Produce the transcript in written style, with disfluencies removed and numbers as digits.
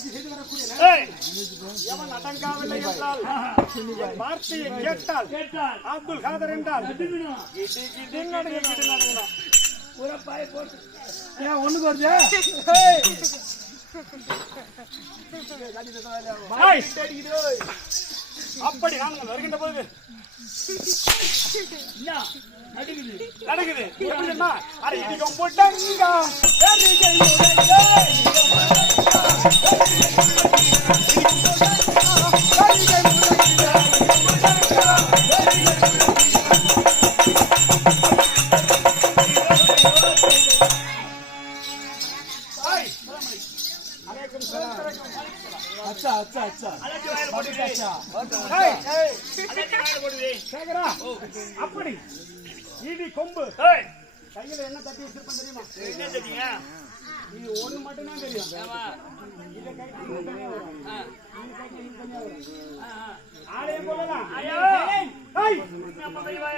ஆராய்ச்சி செய்து வரக்கூடிய எவன் அடங்காவில்லை என்றால் வார்த்தையை கேட்டால் அப்துல் காதர் என்றால் ஏன் ஒண்ணுக்கு வருது அப்படி நாங்கள் வருகின்ற போது நடக்குது எப்படின்னா அரை இடிக்கும் போட்டாங்க अच्छा अच्छा अच्छा அப்படி ஈடி கொம்பு கையில என்ன தட்டி வச்சிருப்பேன் தெரியுமா? என்ன தெரியுங்க? இது ஒண்ணு மட்டும் தான் தெரியும். இத கைக்கு தனியா வரும். ஆளைய போலலாம். ஐயோ ஏய் நம்ம போய் வாயா